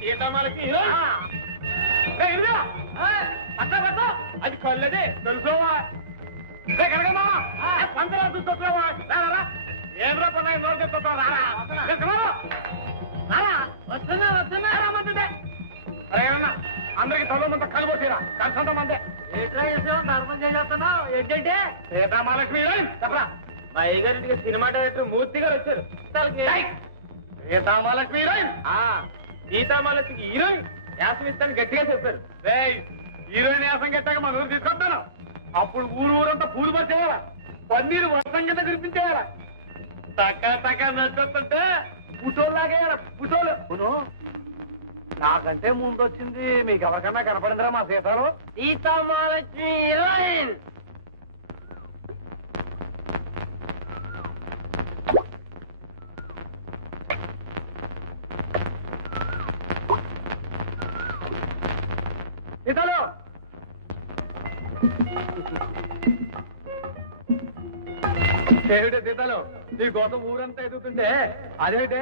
సీతమ్మలకి అది కళ్ళదే తెలుసుకోవా కనకమ్మా పంతలా చూసుకోవా ఏం రూపాయలు నోరు చెప్తావు రారా వస్తున్నా వస్తున్నా అరేనా అందరికి తల్లుమంతా కలబోసిరా కలిసంత మందే ఏట్రా చేసావు ధర్మం చేస్తున్నావు ఏంటంటే సీతామహాలక్ష్మి చెప్పరా మా అయ్యగారింటికి సినిమా డైరెక్టర్ మూర్తి గారు వచ్చారు సీతామహాలక్ష్మి హీరోయిన్ సీతామహాలక్ష్మికి హీరోయిన్ యాసం ఇస్తాను గట్టిగా చెప్పారు హీరోయిన్ యాసం గట్టాక మన ఊరు తీసుకొస్తాను అప్పుడు ఊరంతా పూలు పట్టేవారా పన్నీరు వర్షం కింద కురిపించేవారా తక్క తక్క నచ్చుతుంటే పుటోలు లాగేయారా పుటోలు నాకంటే ముందు వచ్చింది మీకు ఎవరికన్నా కనపడిందిరా మా సీతాలు సీతామహాలక్ష్మి హీరోయిన్ సీతాలు ఏమిటే సీతాలు నీ కోసం ఊరంతా ఎదుగుతుంటే అదేంటే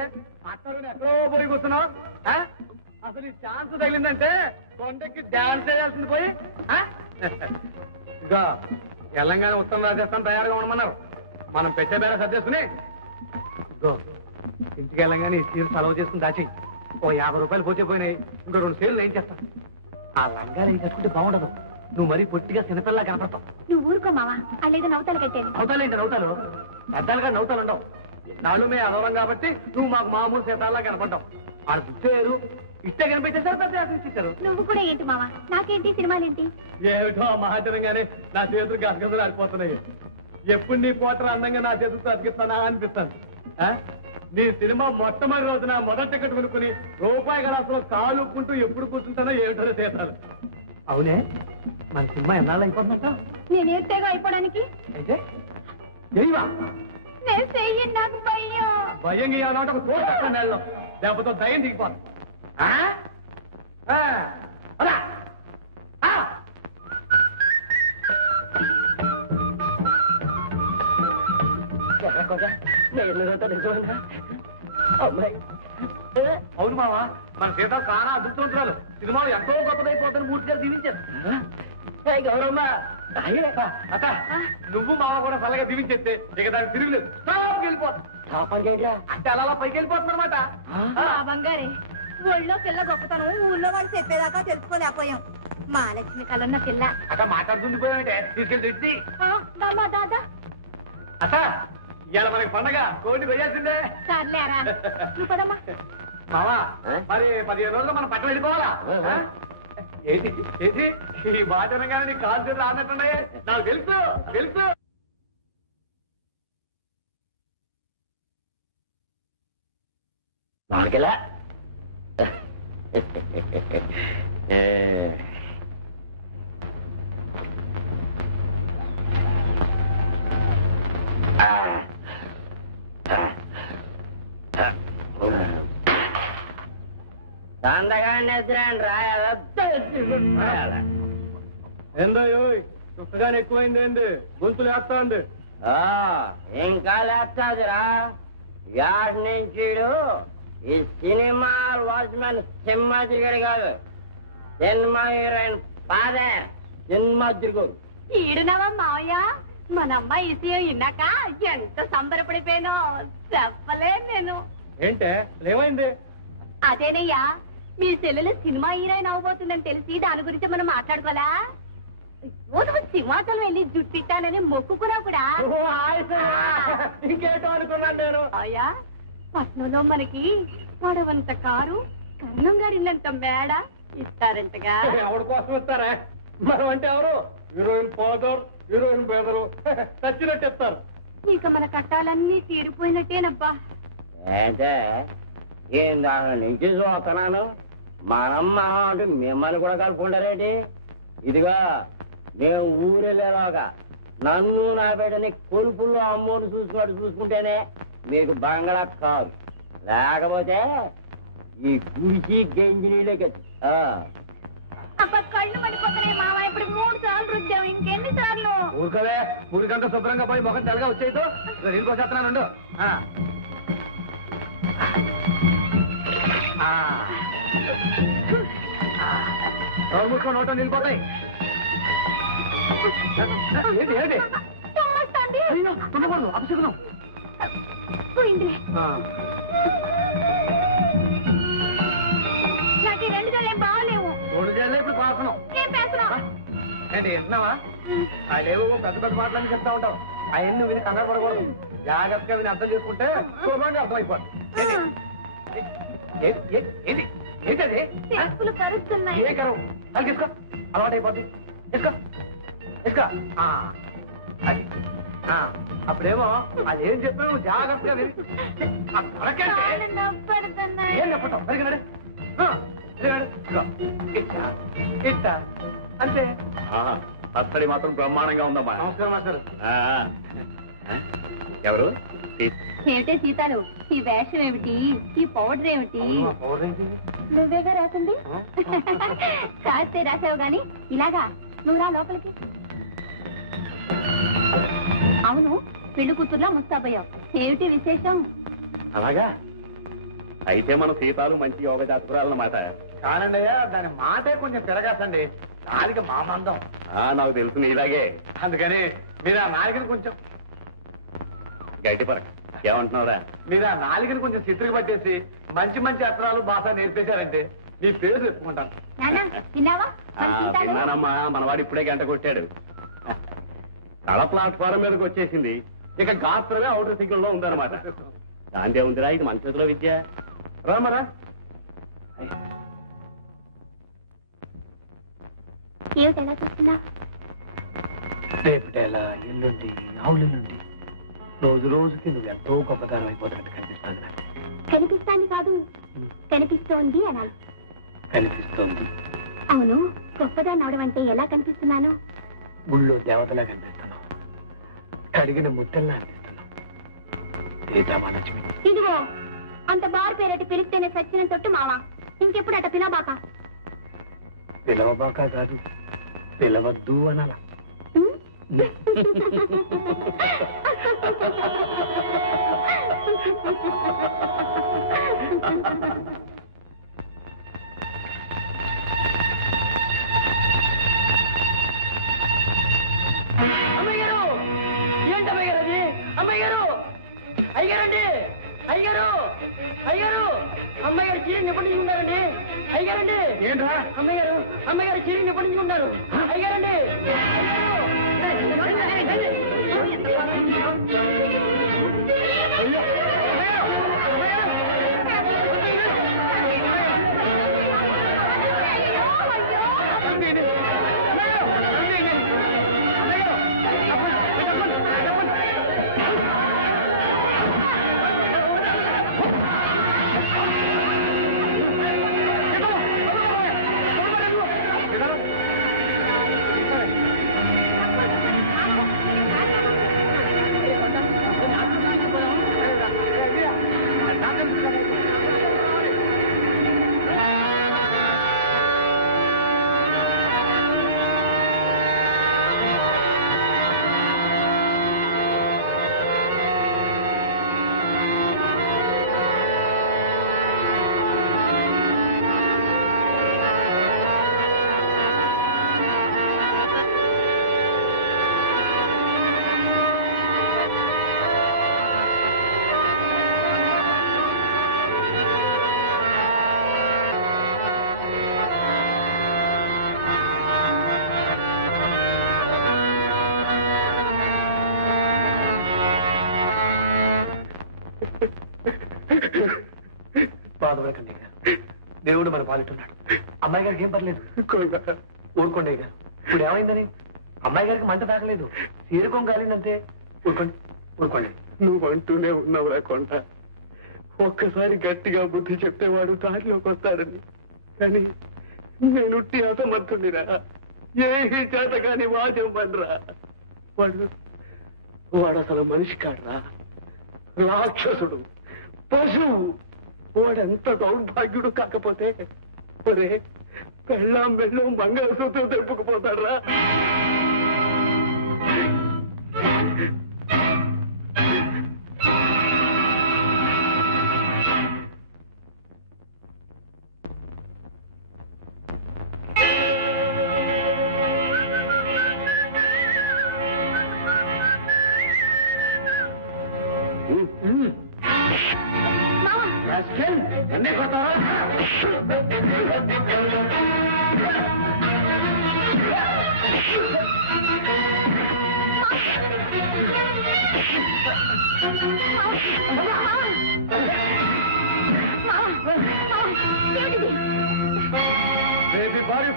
అత్తరుని ఎక్కడో పోయి కూర్చున్నావు అసలు ఈ ఛాన్స్ తగిలిందంటే కొండకి డాన్స్ చేయాల్సింది పోయి ఇక తెలంగాణ ఉత్తరం రాజస్థాన్ తయారుగా ఉండమన్నారు మనం పెట్టే బేర సర్దేసుకుని ఇగో ఇంటికి వెళ్ళంగానే ఈ సీరు సెలవు చేసుకుని దాచి ఓ 50 రూపాయలు పోతే పోయినాయి ఇంకో 2 సీర్లు ఏం చేస్తాను ఆ లంగాలు ఏం కట్టుకుంటే బాగుండదు నువ్వు మరీ పొట్టిగా చిన్నపిల్లలా కనపడతావు నువ్వు ఊరుకో మావా అల్లేదో నవ్వుతాలు కట్టాను నవ్వుతాలేంటి నవ్వుతాలు పెద్దలుగా నవ్వుతాలు ఉండవు నాళ్ళు మే అదవరం కాబట్టి నువ్వు మాకు మామూలు సీతాల్లా కనపడ్డావు వాళ్ళు పిచ్చేరు ఇష్టే కనిపించేసారు పెద్ద ఆశించారు నువ్వు కూడా ఏంటి మావా నాకేంటి సినిమాలేంటి ఏమిటో మహాచరంగానే నా చేతులు గసగసలు ఆడిపోతున్నాయి ఎప్పుడు నీ పోటర్ అందంగా నా చేతులతో అతికిస్తానా అనిపిస్తాను నీ సినిమా మొట్టమొదటి రోజున మొదటి టికెట్ కొనుక్కుని రూపాయి గలాసులో కాలు ఉప్పుకుంటూ ఎప్పుడు కూర్చుంటానో ఏమిటో సీతాలు అవునే మన సినిమా ఎన్నాళ్ళు అయిపోతుందట నేనేస్తేగా అయిపోవడానికి అయితే చేయవా నేను చెయ్యి నాకు భయం భయం గీయాలంటే ఒక తోట నెలలో లేకపోతే దయ్యం దిగిపోదు అవును మావా మన సీత చాలా అదృష్టవంతురాలు సినిమాలు ఎంతో గొప్పదైపోతాను మూర్తి గారు దీవించారు గౌరమ్మ అత్త నువ్వు మావ కూడా చల్లగా దీవించేస్తే ఇక దానికి తిరుగులేదు వెళ్ళిపోతుంది అంటే అలా పైకి వెళ్ళిపోతుంది అనమాట బంగారే ఒళ్ళో పిల్ల గొప్పతనం ఊళ్ళో వాళ్ళు చెప్పేదాకా తెలుసుకోలేకపోయాం మహాలక్ష్మి కలన్న పిల్ల అక్క మాట్లాడుతుంది పోయామంటే తీసుకెళ్ళి తెచ్చి దాదా అత్త ఇవాళ మనకి పండగ కోడి వేయాల్సిందే సర్లేరా నువ్వు పదమ్మా మావా మరి 15 రోజులు మనం పట్టు వెళ్ళిపోవాలా ఏంటి ఏంటి ఈ మాటనగానే నీ కాలు చేతులు ఆడినట్టున్నాయే నాకు తెలుసు తెలుసు మాకెలా ఏందో చుక్కగానే ఎక్కువైంది ఏంది గొంతులు వేస్తా ఉంది ఇంకా లేస్తాదిరా యాడ్ నుంచి ఈ సినిమా వాచ్మెన్ సింహాద్రిగడు కాదు సినిమా హీరోయిన్ ఫాదర్ సింహాద్రిగడు ఈడునవా మావయ్య మన అమ్మాయి ఈసీయో ఇన్నాక ఎంత సంబరపడిపోయానో చెప్పలే నేను ఏంటే ఏమైంది అదేనయ్యా మీ సెల్లులో సినిమా హీరోయిన్ అవబోతుందని తెలిసి దాని గురించి మనం మాట్లాడుకోవాలా నువ్వు సింహాచలం వెళ్ళి జుట్టిట్టానని మొక్కుకున్నావు కూడా ఇంకేటో అనుకున్నాను నేను అయ్యా పట్నంలో మనకి పడవంత కారు కర్ణం గారినంత మేడ ఇస్తారంటగా ఎవరి కోసం ఇస్తారా మనం అంటే ఎవరు హీరోయిన్ ఫాదర్ హీరోయిన్ బ్రదరు చచ్చినట్టు ఇస్తారు ఇక మన కట్టాలన్నీ తీరిపోయినట్టేనబ్బా అంటే ఏం దాని నుంచి చూస్తున్నాను మనమ్మ అంటే మిమ్మల్ని కూడా కలుపుకుంటారేంటి ఇదిగా మేము ఊరెళ్ళేలాగా నన్ను నా బిడ్డని కొలుపుల్లో అమ్మోని చూసుకున్నట్టు చూసుకుంటేనే మీకు బంగళా కాదు లేకపోతే ఈ గుడిచి గంజి నీళ్ళకి అబ్బా కళ్ళు పడిపోతున్నాయి మావా ఇప్పుడు 3 సార్లు రుద్దాం ఇంకెన్ని సార్లు ఊరుకవే ఊరికంతా శుభ్రంగా పోయి మొహం తెల్లగా వచ్చేయతో నీళ్ళు కోసేస్తున్నాను ఎవరు మూసుకొని నోటం నిలిపోతాయి. ఏంటి ఏంటి అయ్యో తుండకూడదు అపశకునం. పోయింది. నాకు ఈ 2 జల్లేం బాగలేవు. 2 జల్లే ఇప్పుడు పాసనం. ఏం పేసనం? ఏంటి వింటున్నావా? అదేవో పెద్ద పెద్ద మాటలని చెప్తా ఉంటావు. అవన్నీ విని కంగారు పడకూడదు. జాగ్రత్తగా విని అర్థం చేసుకుంటే శుభ్రంగా అర్థమైపోతుంది. ఏంటది? చెప్పులు కరుస్తున్నాయి. ఏ కరవు అది తీసుకో. అలవాటు అయిపోద్ది. తీసుకో తీసుకో. అది అప్పుడేమో అదేం చెప్పావు నువ్వు జాగ్రత్తగా విని ఏం చెప్పటం సరిగినాడు ఇట్టా అంతే. అత్తడి మాత్రం బ్రహ్మాండంగా ఉందమ్మా. నమస్కారం మాస్టర్. ఎవరు? ఏమిటే సీతాలు, ఈ వేషం ఏమిటి, ఈ పౌడర్ ఏమిటి? నువ్వేగా రాసింది. కాస్తే రాసావు గాని ఇలాగా నువ్వు రా లోపలికి. అవును, పెళ్లి కూతుర్లా ముస్తాబయ్యావు, ఏమిటి విశేషం? అలాగా అయితే మన సీతాలు మంచి యోగ జాతకురాలన్నమాట. కానండయ్యా, దాని మాటే కొంచెం తిరగాసండి. నాలుక మా మందం. నాకు తెలుసు ఇలాగే. అందుకని మీరు ఆ నాలుకని కొంచెం గట్టి పరక. ఏమంటున్నారా? మీరు ఆ నాలుకని కొంచెం చిత్రికి పట్టేసి మంచి మంచి అక్షరాలు భాష నేర్పేశారంటే మీ పేరు చెప్పుకుంటాను. తిన్నావా? తిన్నానమ్మా. మనవాడు ఇప్పుడే గంట కొట్టాడు. కళ ప్లాట్ఫారం మీదకి వచ్చేసింది. ఇక గాత్రమే అవుటర్ సిగ్నల్ లో ఉందన్నమాట. దాందే ఉందిరా, ఇది మన చేతిలో విద్య. రామరా ఏమిటలా చూస్తున్నా? రేపటేలా ఎల్లుండి ఆవులుండి రోజు రోజుకి నువ్వు ఎంతో గొప్పతనం అయిపోతున్నట్టు కనిపిస్తాను. కనిపిస్తాను కాదు, కనిపిస్తోంది అనాలి. కనిపిస్తోంది. అవును, గొప్పదాన్ని అవడం అంటే ఎలా కనిపిస్తున్నాను? గుళ్ళో దేవతలా కనిపిస్తున్నావు, కడిగిన ముద్దల్లా అనిపిస్తున్నావు. సీతామహాలక్ష్మి. ఇదిగో అంత బారు పేరటి పిలిస్తేనే సచ్చిన తొట్టు మావా. ఇంకెప్పుడు అట పిలవబాక. పిలవబాక కాదు, పిలవద్దు అనాలా. అమ్మయ్యారు, ఏంటి అమ్మయ్యారు అది? అమ్మయ్యారు, అయ్యారండి, అయ్యారు, అయ్యారు, అమ్మగారు చీరని ఎప్పటి నుంచి ఉన్నారండి? అయ్యారండి. ఏంట్రా? అమ్మగారు, అమ్మగారు చీరని ఎప్పటి నుంచి ఉన్నారు? అయ్యారండి. బాధపడకండి గారు, దేవుడు మన పాలిట్టున్నాడు. అమ్మాయి గారికి ఏం పర్లేదు. ఊరుకోండి గారు. ఇప్పుడు ఏమైందని? అమ్మాయి గారికి మంట తాగలేదు, తీరుకోం కాలిందంతే. ఊరుకోండి ఊరుకోండి. నువ్వు అంటూనే ఉన్నావురా కొండ. ఒక్కసారి గట్టిగా బుద్ధి చెప్తేవాడు దారిలోకి వస్తాడని. కానీ నేను అసమర్థునిరా. ఏ చేత కాని వాద్యం పనిరా. వాడు అసలు మనిషి కాడరా, రాక్షసుడు, పశువు. వాడెంత దౌర్భాగ్యుడు కాకపోతే ఒరే పెళ్ళాం బెళ్ళం మంగళసూత్రం తెప్పుకుపోతాడ్రా.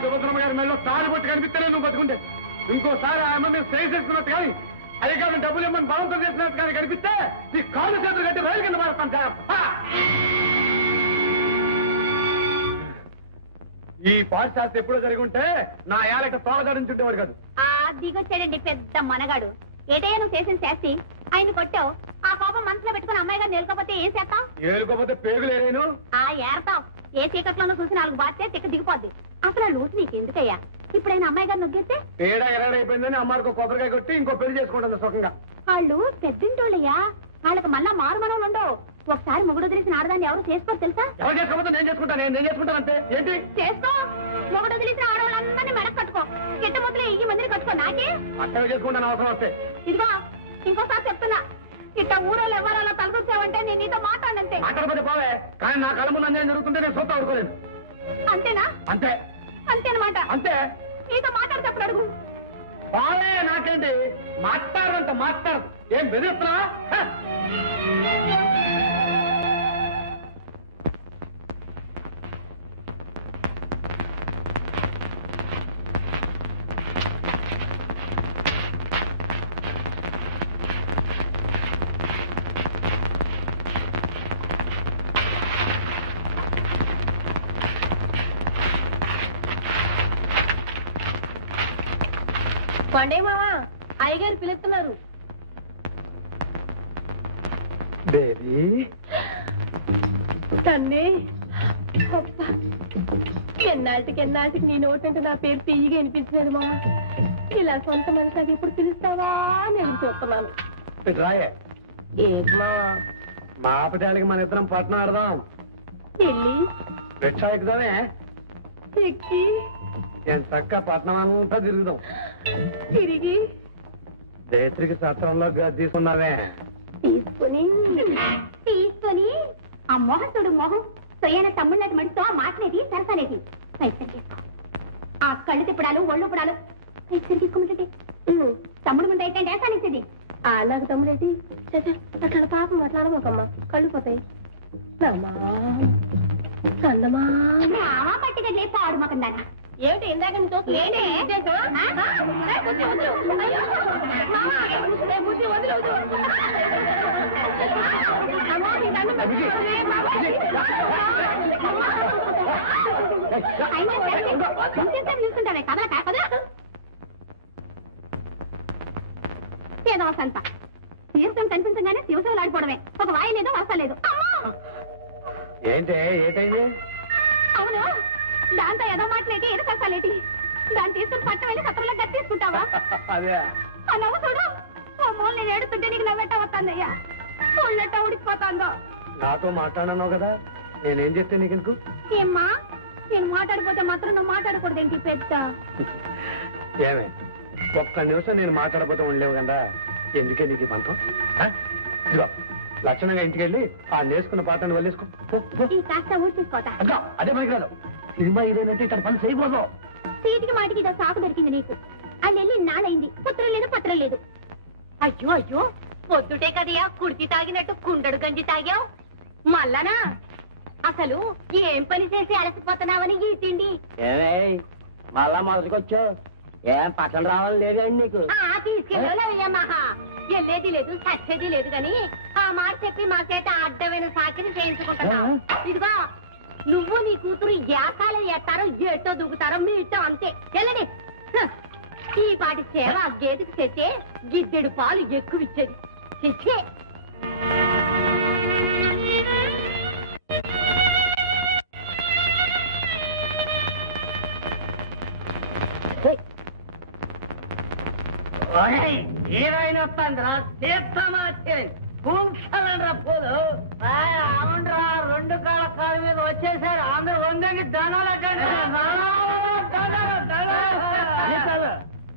సుభద్రమ్మ గారి మెడలో తాడి పట్టి కనిపిస్తేనే నువ్వు బతుకుంటే ఇంకోసారి ఆమె మీద సైజ్ చేసుకున్నట్టు కానీ అధికారులు డబ్బులు ఇమ్మని బలవంతం చేసినట్టు కానీ కనిపిస్తే నీ కాళ్ళు చేతులు కట్టి రైలు కింద మారుతాను సార్. ఈ పాశ్చాత్య ఎప్పుడో జరిగి ఉంటే నా ఏలక తోలగాడించుంటేవాడు కాదు. దిగొచ్చాడండి పెద్ద మనగాడు. ఏటయ్యా నువ్వు చేసిన శాస్తి, ఆయన కొట్టావు. ఆ కోపం మనసులో పెట్టుకుని అమ్మాయి గారు నేర్కపోతే ఏం చేస్తాం? ఏలుకోపోతే పేగులేను. ఏరతావు. ఏ చీకట్లోనూ చూసి 4 బాస్తే తిక్క దిగిపోద్ది. అసలు ఆ లూసు నీకెందుకయ్యా? ఇప్పుడైనా అమ్మాయి గారు నొగ్గేస్తే పేడ ఎరడైపోయిందని అమ్మాయికి కొబ్బరికాయ కొట్టి ఇంకో పెళ్లి చేసుకుంటుంది సుఖంగా. వాళ్ళు పెద్దింటోళ్ళయ్యా, వాళ్ళకి మళ్ళా మారు మనవులు ఉండవు. ఒకసారి మొగుడు వదిలేసిన ఆడదాన్ని ఎవరు చేసుకోరు తెలుసా? ఎవరు చేసుకోకపోతే నేను చేసుకుంటాను. నేను చేసుకుంటాను అంతే. ఏంటి చేసుకో. మొగుడు వదిలేసిన ఆడవాళ్ళందరినీ మెడకు కట్టుకో. గిట్ట మొదలు ఈ మందిని కట్టుకో. నాకే అట్టగా చేసుకుంటాను అవసరం వస్తే. ఇదిగో ఇంకోసారి చెప్తున్నా, ఇట్ట ఊరోళ్ళు ఎవరో తలకొచ్చావంటే నేను నీతో మాట్లాడంతే. మాట్లాడకపోతే పోవే, కానీ నా కళ్ళ ముందు అన్నీ జరుగుతుంటే నేను సొంత ఆడుకోలేను. అంతేనా? అంతే అంతేనమాట. అంతే. నీతో మాట్లాడి చెప్పడు అడుగు. పోవే, నాకేంటి మాట్లాడంత మాట్లాడు. ఏం బెదిరిస్తున్నా? పండే మావా, అయ్యగారు పిలుస్తున్నారు. బేబీ తన్నే ఎన్నాటికి నీ నోటంటే నా పేరు తీయగా వినిపించలేదు మామ. ఇలా సొంత మనసాగి ఎప్పుడు పిలుస్తావా అని ఎదురు చూస్తున్నాను. రాయే ఏంటి మావా? మా ఆపటానికి మన ఇద్దరం పట్నం ఆడదాం. వెళ్ళి రిక్షా ఎక్కుదామే. ఎక్కి నేను చక్క పట్నం అంతా తిరుగుదాం. తిరిగి జయత్రికి సత్రంలో గది తీసుకున్నావే. తీసుకొని ఆ మోహన్ చూడు, మోహన్ సొయ్యన తమ్ముళ్ళకి మడితో మాట్లాడేది సరసనేది పైసలు తీసుకో. ఆ కళ్ళు తిప్పడాలు ఒళ్ళు పుడాలు పైసలు తీసుకోమంటే తమ్ముడు ముందు అయితే వేసానిచ్చింది. నాకు తమ్ముడేంటి అట్లా పాపం మాట్లాడమోకమ్మా, కళ్ళు పోతాయి. పట్టిగడ్లే పాడు మొక్కం దాకా ఏమిటి ఇందాక చూసుకుంటానే కదా కాకదా ఏదో సంత తీర్థం కనిపించగానే శివశివలు ఆడిపోవడమే. ఒక వాయి లేదు వస్తా లేదు. ఏంటే ఏటైంది? అవును, దాంతో ఏదో మాటలేటి ఏదో కష్టాలేటి. దాన్ని తీసుకుని పట్టం వెళ్ళి సత్రంలో గట్టి తీసుకుంటావా? అదే ఆ నవ్వు చూడు. ఓ మూల నేను ఏడుతుంటే నీకు నవ్వెట్ట వస్తుందయ్యా. చూళ్ళెట్ట ఉడికిపోతాందో. నాతో మాట్లాడన్నావు కదా, నేనేం చెప్తే నీకు ఎందుకు? ఏమ్మా, నేను మాట్లాడిపోతే మాత్రం నువ్వు మాట్లాడకూడదేంటి పెద్ద? ఏమే ఒక్క నిమిషం నేను మాట్లాడబోతే ఉండలేవు కదా, ఎందుకే నీకు ఈ పంతం? ఇదిగో లక్షణంగా ఇంటికి వెళ్ళి ఆ నేసుకున్న పాటను వల్లేసుకో. ఈ కాస్త ఊరి తీసుకోతా. అదే పనికి రాదు. సినిమా ఇదేనంటే ఇక్కడ పని చేయకూడదు. సీటికి మాటికి ఇదో సాకు దొరికింది నీకు. అది వెళ్ళి నాడైంది, పుత్రం లేదు పత్రం లేదు. అయ్యో అయ్యో, పొద్దుటే కదయా కుడితి తాగినట్టు కుండడు గంజి తాగావు. మళ్ళనా అసలు ఏం పని చేసి అలసిపోతున్నావని ఈ తిండి మళ్ళా మొదటికొచ్చా? ఏం పట్టణ రావాలి లేదండి నీకు? తీసుకెళ్ళలేదమ్మా. వెళ్ళేది లేదు, చచ్చేది లేదు గాని ఆ మాట చెప్పి మా చేత అడ్డమైన సాకిని చేయించుకుంటున్నావు. ఇదిగో నువ్వు నీ కూతురు ఏకాలు ఎత్తారో ఏటో దూకుతారో మీ ఇట్టో అంతే. వెళ్ళని ఈ పాటి సేవ ఆ గేదెకి తెచ్చే గిద్దెడు పాలు ఎక్కువ ఇచ్చేది. తెచ్చే హీరోయిన్ వస్తాందిరా, తీర్థమా భూక్షలండ్రా పూలు. అవునరా, 2 కాళ్ళ కాళ్ళ మీద వచ్చేసారు. అందరూ వందకి ధనాల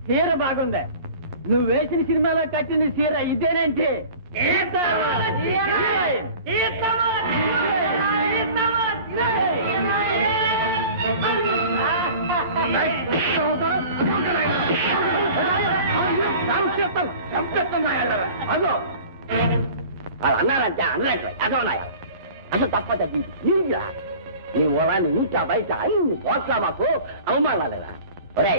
చీర బాగుంది. నువ్వు వేసిన సినిమాలో కట్టింది చీర ఇదేనంటే అన్నారంటే అన్నట్టు అదోనాయ అసలు తప్ప తగ్గింది. నీ ఊరాన్ని ఇంకా బయట అన్ని చోట్ల మాకు అవమానాలేదా? ఒరే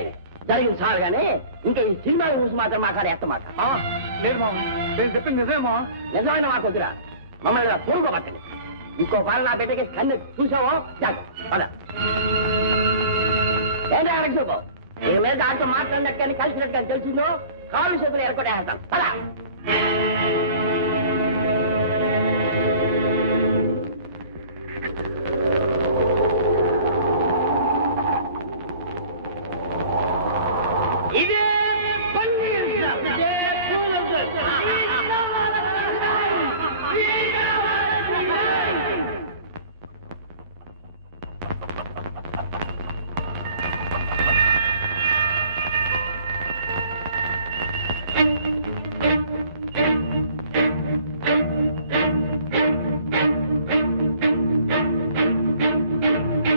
జరిగింది చాలు గానీ ఇంకా ఈ సినిమాల గురించి మాత్రం మాట్లాడే ఎత్తమాట. లేదు మామ, నేను చెప్పింది నిజమేమో. నిజమైన మాకు వద్దురా, మమ్మల్ని పూరుకోబట్టండి. ఇంకో పాలు నా బిడ్డకి కన్ను చూసావో పద. ఏంటి అడగ చూపు, నీ మీద దాంట్లో మాట్లాడినట్టు కానీ కలిసినట్టు కానీ తెలిసిందో కాలు చేతులు ఎరకొట్టేస్తాను. పద.